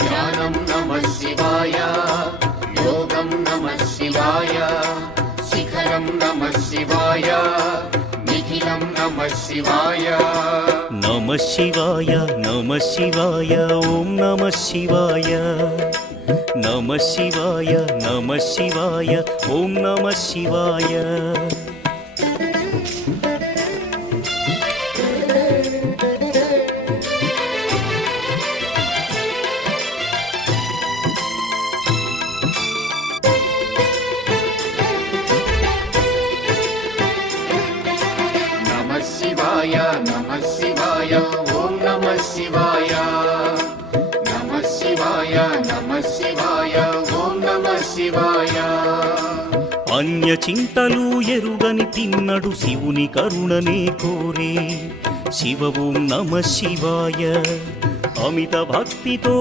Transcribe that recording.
ధ్యానం నమః శివాయ, యోగం నమః శివాయ, శిఖరం నమః శివాయ, నిఖిలం నమః శివాయ. నమః శివాయ నమః శివాయ ఓం నమః శివాయ. నమః శివాయ నమః శివాయ ఓం నమః శివాయ. నమః శివాయ నమః శివాయ ఓం నమః శివాయ. నమః శివాయ నమః శివాయ ఓం నమః శివాయ. అన్య చింతలు ఎరుగని తిన్నడు శివుని కరుణనే కోరే. శివ ఓం నమః శివాయ. అమిత భక్తితో